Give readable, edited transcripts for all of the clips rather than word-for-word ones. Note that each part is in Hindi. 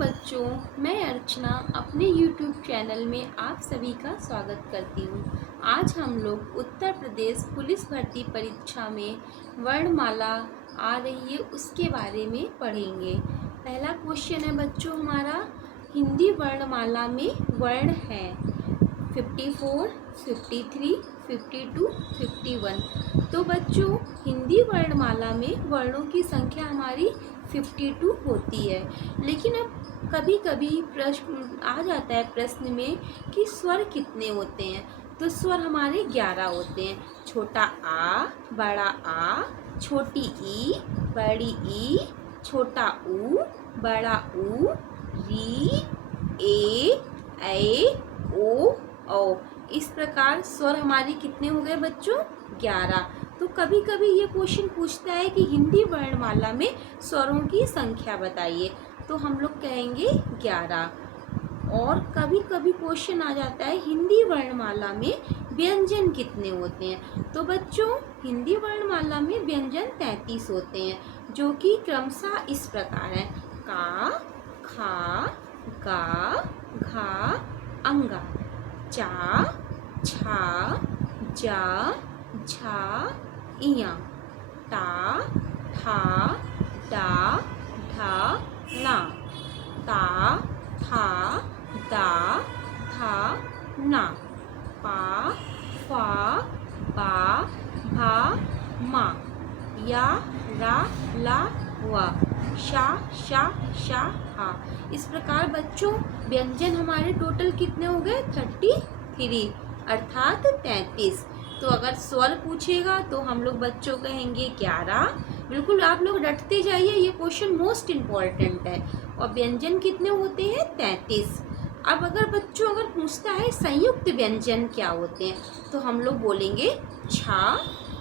बच्चों, मैं अर्चना अपने YouTube चैनल में आप सभी का स्वागत करती हूँ। आज हम लोग उत्तर प्रदेश पुलिस भर्ती परीक्षा में वर्णमाला आ रही है उसके बारे में पढ़ेंगे। पहला क्वेश्चन है बच्चों हमारा, हिंदी वर्णमाला में वर्ण है 54, 53, 52, 51। तो बच्चों हिंदी वर्णमाला में वर्णों की संख्या हमारी 52 होती है। लेकिन अब कभी कभी प्रश्न आ जाता है प्रश्न में कि स्वर कितने होते हैं। तो स्वर हमारे 11 होते हैं। छोटा आ, बड़ा आ, छोटी ई, बड़ी ई, छोटा ऊ, बड़ा ऊ, री, ए, ओ, औ। इस प्रकार स्वर हमारे कितने हो गए बच्चों? 11। तो कभी कभी ये क्वेश्चन पूछता है कि हिंदी वर्णमाला में स्वरों की संख्या बताइए, तो हम लोग कहेंगे 11। और कभी कभी क्वेश्चन आ जाता है हिंदी वर्णमाला में व्यंजन कितने होते हैं। तो बच्चों हिंदी वर्णमाला में व्यंजन 33 होते हैं, जो कि क्रमशः इस प्रकार है: का, खा, गा, घा, अंगा, चा, छा, जा, झा, इया, टा, ठा, डा, ढा, ना, ता, था, दा, था, ना, पा, फा, बा, भा, मा, या, रा, ला, वा, शा, शा, शा, हा। इस प्रकार बच्चों व्यंजन हमारे टोटल कितने हो गए? 33 अर्थात 33। तो अगर स्वर पूछेगा तो हम लोग बच्चों कहेंगे 11। बिल्कुल आप लोग रटते जाइए, ये क्वेश्चन मोस्ट इम्पॉर्टेंट है। और व्यंजन कितने होते हैं? 33। अब अगर बच्चों पूछता है संयुक्त व्यंजन क्या होते हैं, तो हम लोग बोलेंगे छा,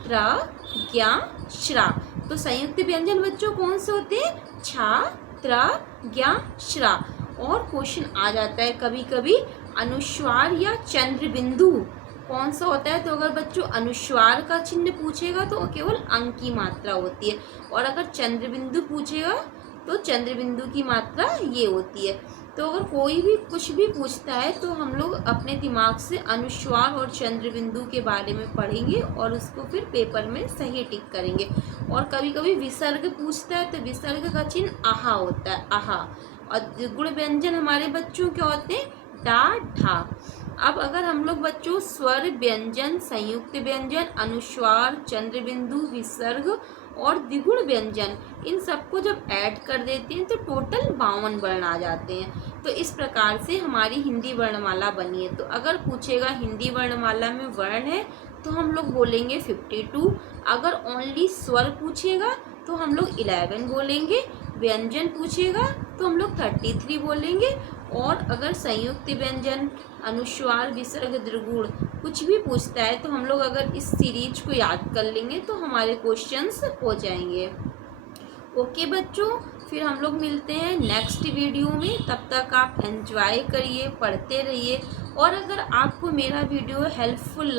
त्र, ज्ञा, श्रा। तो संयुक्त व्यंजन बच्चों कौन से होते हैं? छा, त्र, ज्ञा, श्रा। और क्वेश्चन आ जाता है कभी कभी अनुस्वार या चंद्र बिंदु कौन सा होता है। तो अगर बच्चों अनुस्वार का चिन्ह पूछेगा तो केवल अंक की मात्रा होती है, और अगर चंद्र बिंदु पूछेगा तो चंद्र बिंदु की मात्रा ये होती है। तो अगर कोई भी कुछ भी पूछता है तो हम लोग अपने दिमाग से अनुस्वार और चंद्र बिंदु के बारे में पढ़ेंगे और उसको फिर पेपर में सही टिक करेंगे। और कभी कभी विसर्ग पूछता है तो विसर्ग का चिन्ह आहा होता है, आहा। और द्विगुण व्यंजन हमारे बच्चों क्या होते हैं? डा, ढा। अब अगर हम लोग बच्चों स्वर, व्यंजन, संयुक्त व्यंजन, अनुस्वार, चंद्र बिंदु, विसर्ग और द्विगुण व्यंजन इन सबको जब ऐड कर देते हैं तो टोटल 52 वर्ण आ जाते हैं। तो इस प्रकार से हमारी हिंदी वर्णमाला बनी है। तो अगर पूछेगा हिंदी वर्णमाला में वर्ण है तो हम लोग बोलेंगे 52। अगर ओनली स्वर पूछेगा तो हम लोग 11 बोलेंगे। व्यंजन पूछेगा तो हम लोग 33 बोलेंगे। और अगर संयुक्त व्यंजन, अनुस्वार, विसर्ग, द्विगुण कुछ भी पूछता है तो हम लोग अगर इस सीरीज को याद कर लेंगे तो हमारे क्वेश्चंस हो जाएंगे। ओके बच्चों, फिर हम लोग मिलते हैं नेक्स्ट वीडियो में। तब तक आप एंजॉय करिए, पढ़ते रहिए। और अगर आपको मेरा वीडियो हेल्पफुल